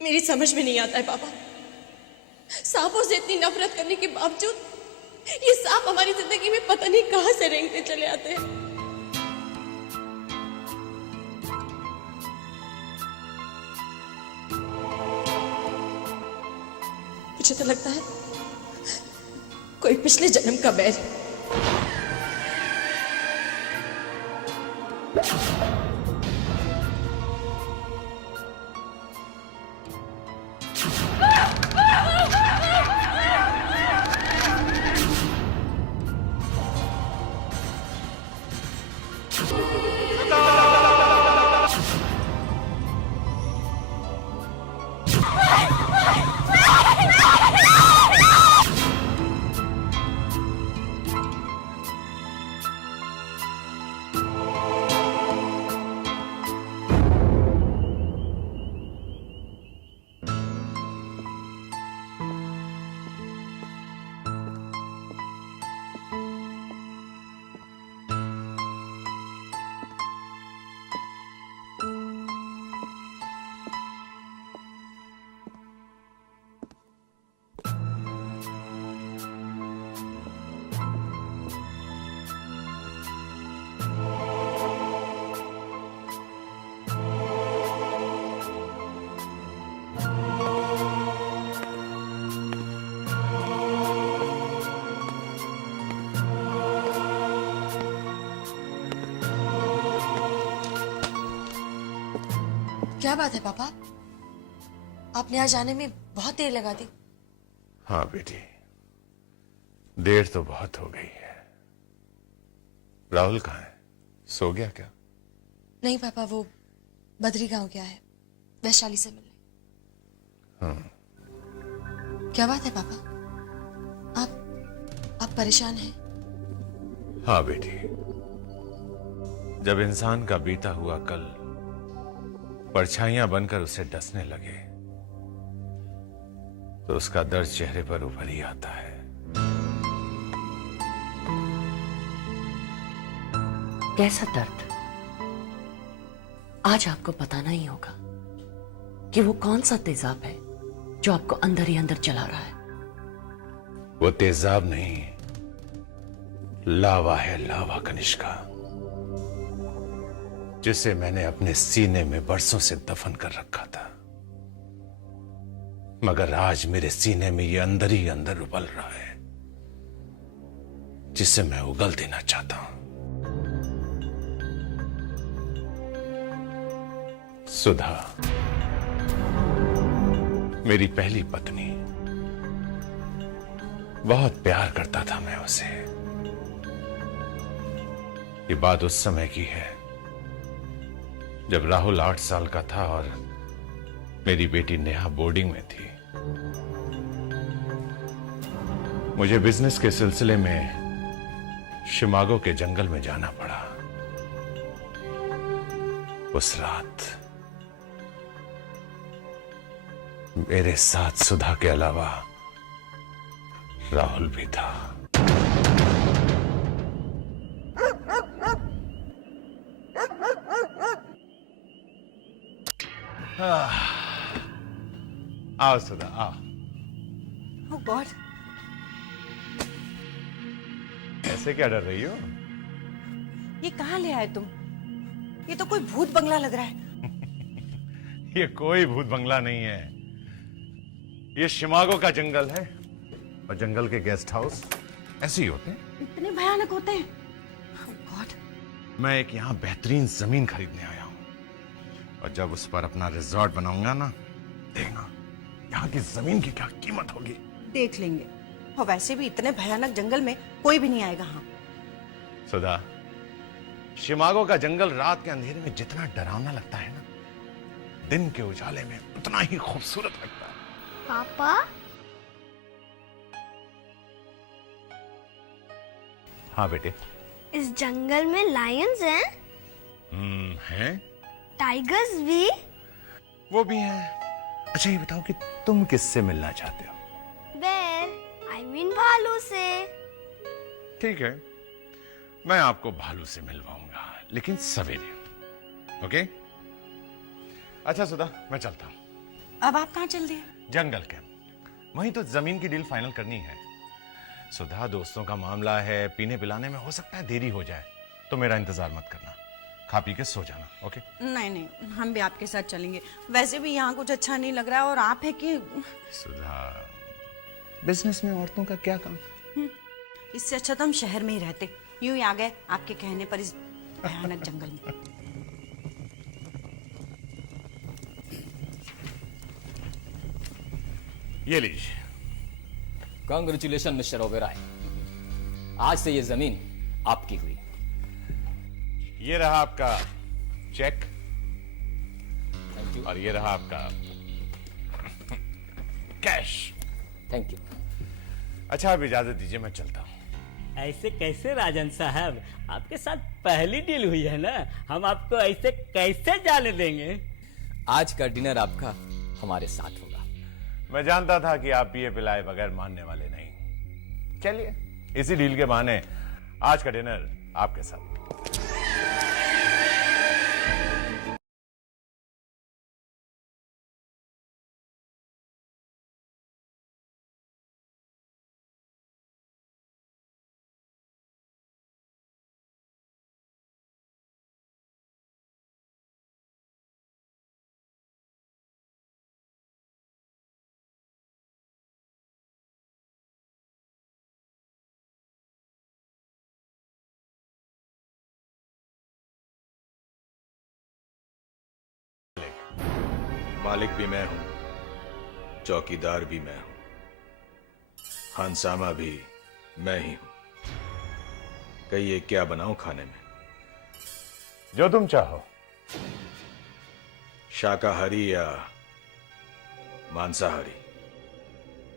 मेरी समझ में नहीं आता है पापा, सांपों से इतनी नफरत करने के बावजूद ये सांप हमारी जिंदगी में पता नहीं कहां से रेंगते चले आते हैं। मुझे तो लगता है कोई पिछले जन्म का बैर है। क्या बात है पापा, आपने आज आने में बहुत देर लगा दी। हाँ बेटी, देर तो बहुत हो गई है। राहुल कहाँ है? सो गया क्या? नहीं पापा, वो बद्री गांव गया है वैशाली से मिलने। क्या बात है पापा, आप परेशान हैं? हाँ बेटी, जब इंसान का बीता हुआ कल परछाइयां बनकर उसे डसने लगे तो उसका दर्द चेहरे पर उभर ही आता है। कैसा दर्द? आज आपको बताना ही होगा कि वो कौन सा तेजाब है जो आपको अंदर ही अंदर जला रहा है। वो तेजाब नहीं, लावा है, लावा कनिष्का, जिसे मैंने अपने सीने में बरसों से दफन कर रखा था, मगर आज मेरे सीने में ये अंदर ही अंदर उबल रहा है, जिसे मैं उगल देना चाहता हूं। सुधा, मेरी पहली पत्नी, बहुत प्यार करता था मैं उसे। ये बात उस समय की है जब राहुल 8 साल का था और मेरी बेटी नेहा बोर्डिंग में थी। मुझे बिजनेस के सिलसिले में शिकागो के जंगल में जाना पड़ा। उस रात मेरे साथ सुधा के अलावा राहुल भी था। आओ सुधा, आओ। Oh God! ऐसे क्या डर रही हो? ये कहाँ ले आए तुम? ये तो कोई भूत बंगला लग रहा है। ये कोई भूत बंगला नहीं है, ये शिकागो का जंगल है और जंगल के गेस्ट हाउस ऐसे ही होते हैं। इतने भयानक होते हैं? Oh God! मैं एक यहाँ बेहतरीन जमीन खरीदने आया हूँ और जब उस पर अपना रिजॉर्ट बनाऊंगा ना, देखना यहाँ की जमीन की क्या कीमत होगी। देख लेंगे। और वैसे भी इतने भयानक जंगल में कोई भी नहीं आएगा। हाँ सुधा, शिकागो का जंगल रात के अंधेरे में जितना डरावना लगता है ना, दिन के उजाले में उतना ही खूबसूरत लगता है। पापा, हाँ बेटे। इस जंगल में लायंस हैं? हैं? टाइगर्स भी? वो भी हैं। अच्छा ये बताओ कि तुम किससे मिलना चाहते हो? बेर, I mean भालू से। ठीक है, मैं आपको भालू से मिलवाऊंगा, लेकिन सवेरे। ओके? अच्छा सुधा, मैं चलता हूं। अब आप कहाँ चल दिए? जंगल कैंप, वहीं तो जमीन की डील फाइनल करनी है। सुधा, दोस्तों का मामला है, पीने पिलाने में हो सकता है देरी हो जाए, तो मेरा इंतजार मत करना, खा पी के सो जाना। ओके? नहीं नहीं, हम भी आपके साथ चलेंगे। वैसे भी यहाँ कुछ अच्छा नहीं लग रहा है, और आप है कि सुधा, बिजनेस में औरतों का क्या काम? इससे अच्छा तो हम शहर में ही रहते। यूं ही आ गए आपके कहने पर इस भयानक जंगल में। ये लीजिए। कांग्रेचुलेशन मिस्टर ओबेरॉय, आज से ये जमीन आपकी हुई। ये रहा आपका चेक, थैंक यू। और ये रहा आपका कैश। Thank you. अच्छा, आप इजाजत दीजिए, मैं चलता हूं। ऐसे कैसे राजन साहब, आपके साथ पहली डील हुई है ना, हम आपको ऐसे कैसे जाने देंगे। आज का डिनर आपका हमारे साथ होगा। मैं जानता था कि आप पिए पिलाए बगैर मानने वाले नहीं। चलिए, इसी डील के बहाने आज का डिनर आपके साथ। मालिक भी मैं हूं, चौकीदार भी मैं हूं, खानसामा भी मैं ही हूं। कहिए क्या बनाऊं खाने में? जो तुम चाहो। शाकाहारी या मांसाहारी?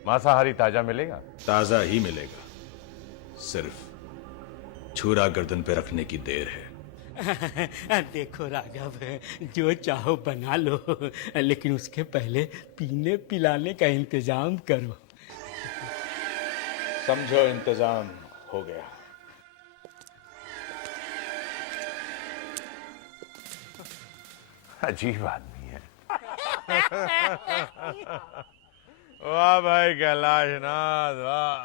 मांसाहारी ताजा मिलेगा? ताजा ही मिलेगा, सिर्फ छुरा गर्दन पे रखने की देर है। देखो राघव, जो चाहो बना लो, लेकिन उसके पहले पीने पिलाने का इंतजाम करो। समझो इंतजाम हो गया। अजीब आदमी है। वाह भाई कैलाशनाथ, वाह,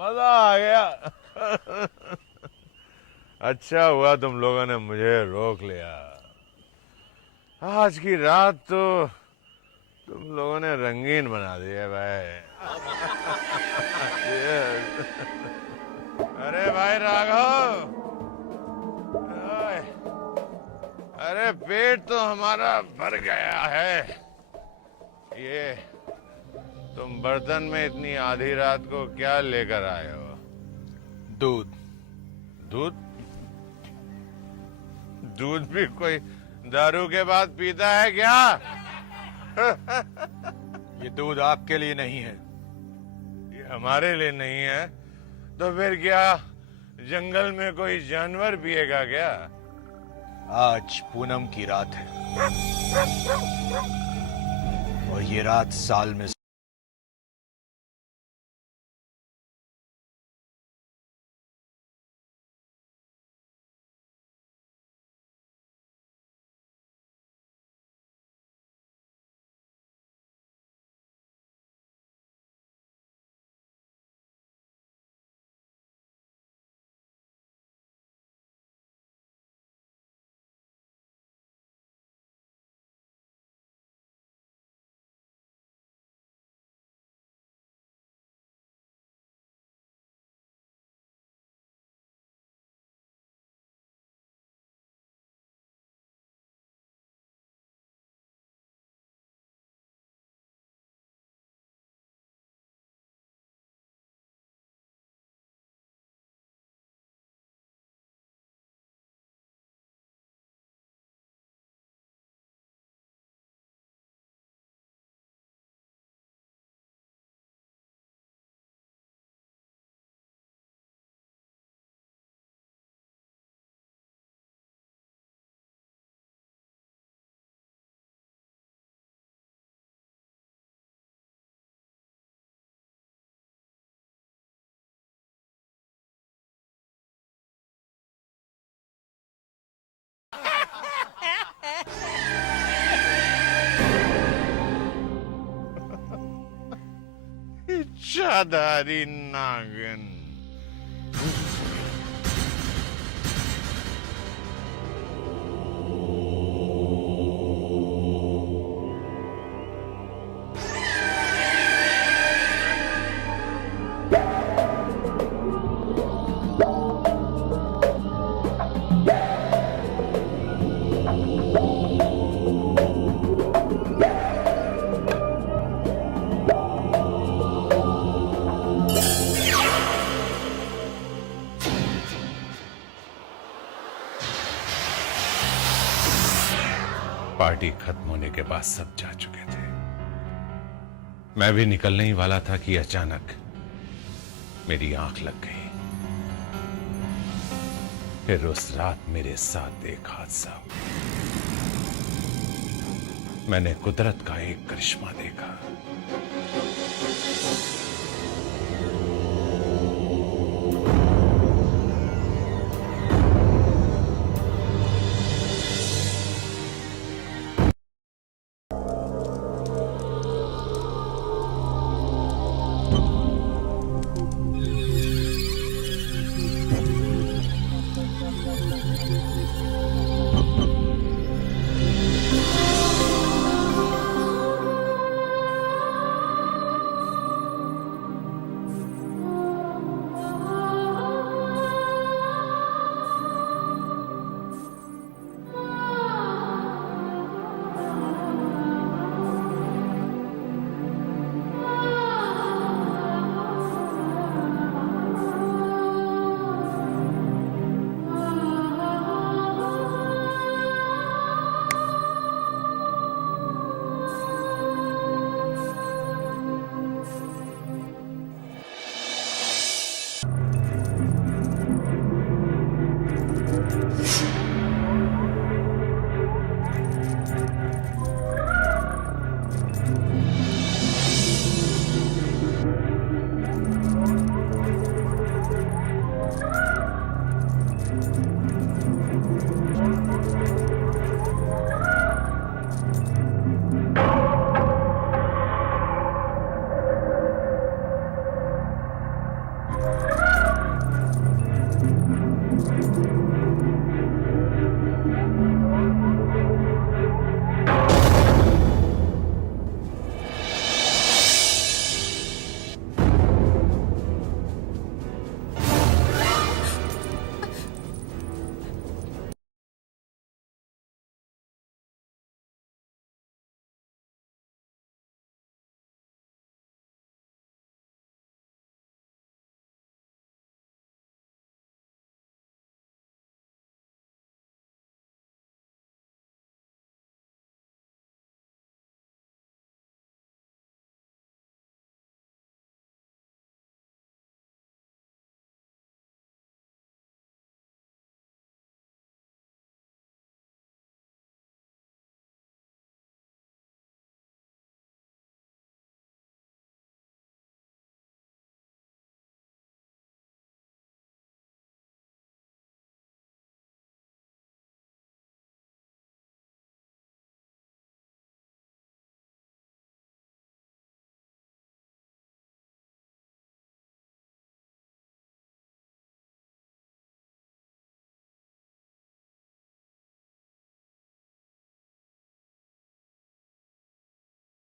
मजा आ गया। अच्छा हुआ तुम लोगों ने मुझे रोक लिया। आज की रात तो तुम लोगों ने रंगीन बना दी है भाई। अरे भाई राघव, ओए, अरे पेट तो हमारा भर गया है। ये तुम बर्तन में इतनी आधी रात को क्या लेकर आए हो? दूध। दूध? दूध भी कोई दारू के बाद पीता है क्या? ये दूध आपके लिए नहीं है। ये हमारे लिए नहीं है, तो फिर क्या जंगल में कोई जानवर पिएगा क्या? आज पूनम की रात है, और ये रात साल में इच्छाधारी नागिन। पार्टी खत्म होने के बाद सब जा चुके थे। मैं भी निकलने ही वाला था कि अचानक मेरी आंख लग गई। फिर उस रात मेरे साथ एक हादसा हुआ। मैंने कुदरत का एक करिश्मा देखा।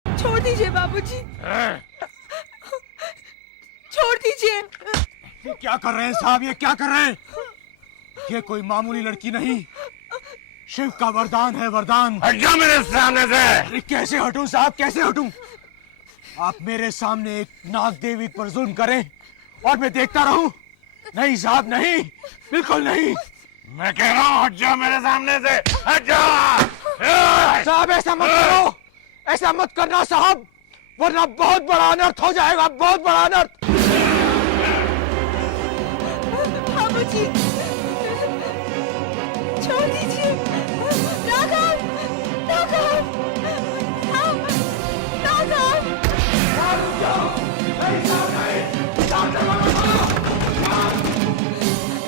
छोड़ दीजिए बाबूजी, छोड़ दीजिए। ये क्या कर रहे हैं साहब, ये क्या कर रहे हैं? ये कोई मामूली लड़की नहीं, शिव का वरदान है, वरदान। हट जाओ मेरे सामने से। अरे कैसे हटूं साहब, कैसे हटूं? आप मेरे सामने एक नाग देवी पर जुल्म करें और मैं देखता रहूं? नहीं साहब, नहीं, बिल्कुल नहीं। मैं कह रहा हूं हट जाओ मेरे सामने से, हट जाओ। साहब ऐसा मत करो, ऐसा मत करना साहब, वरना बहुत बड़ा अनर्थ हो जाएगा, बहुत बड़ा अनर्थ। बाबूजी, छोड़ दीजिए। राघव, राघव, राघव।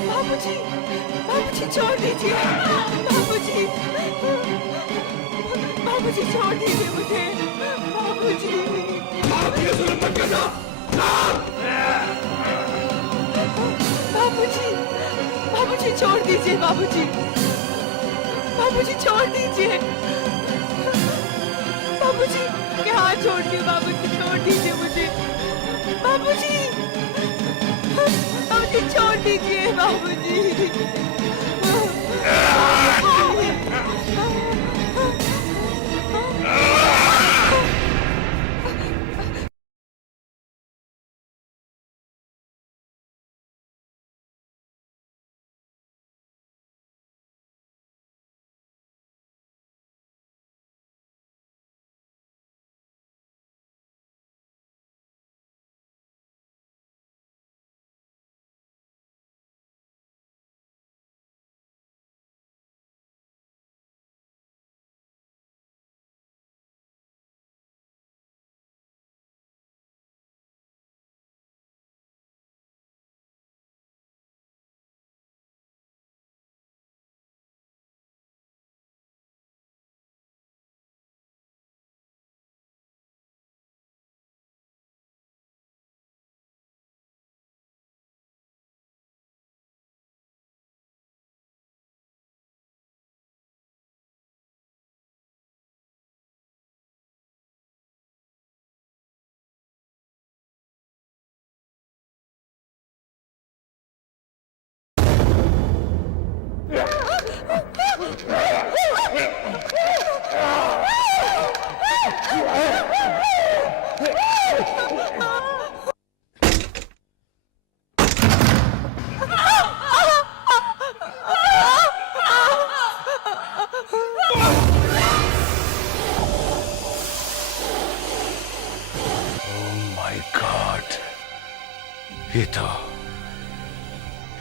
बाबूजी, बाबूजी छोड़ दीजिए। बाबूजी, बाबूजी छोड़ दीजिए मुझे। बाबूजी, आप ये जुल्म मत करना। बाबूजी, बाबूजी छोड़ दीजिए बाबूजी, बाबूजी छोड़ दीजिए, बाबूजी के हाथ छोड़ दिए, बाबूजी छोड़ दीजिए मुझे, बाबूजी, बाबूजी छोड़ दीजिए बाबूजी।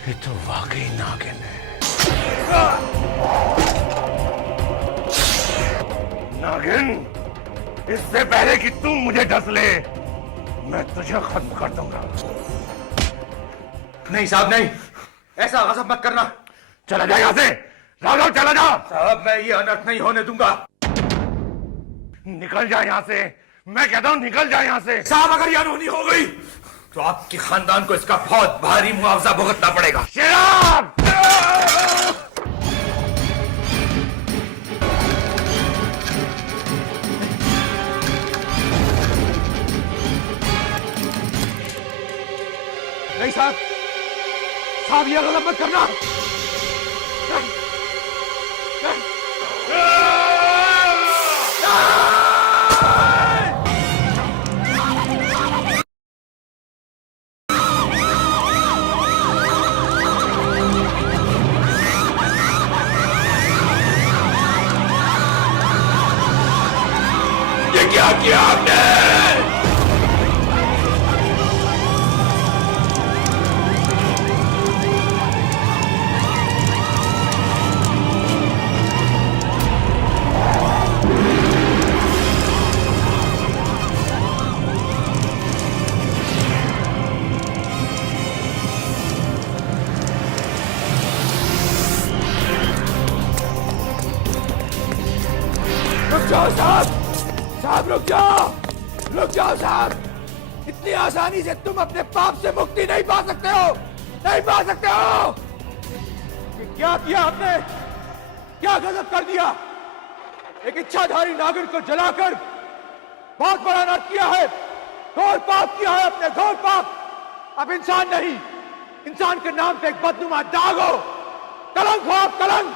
ये तो वाकई नागिन है। नागिन, इससे पहले कि तू मुझे डस ले, मैं तुझे खत्म कर दूंगा। नहीं साहब नहीं, ऐसा गजब मत करना। चला जा यहाँ से, राघव चला जा। साहब मैं ये अनर्थ नहीं होने दूंगा। निकल जा यहाँ से, मैं कहता हूँ निकल जा यहाँ से। साहब अगर ये अनहोनी हो गई तो आपके खानदान को इसका बहुत भारी मुआवजा भुगतना पड़ेगा। शराब! नहीं साहब, साहब ये गलत मत करना। ये क्या किया आपने? रुक जाओ साहब, साहब रुक जाओ साहब। इतनी आसानी से तुम अपने पाप से मुक्ति नहीं पा सकते हो, नहीं पा सकते हो। ये क्या किया आपने, क्या गजब कर दिया। एक इच्छाधारी नागिन को जलाकर बहुत बड़ा अनर्थ किया है, घोर पाप किया है अपने, घोर पाप। अब इंसान नहीं, इंसान के नाम पे एक बदनुमा दाग हो, कलंक हो आप, कलंक।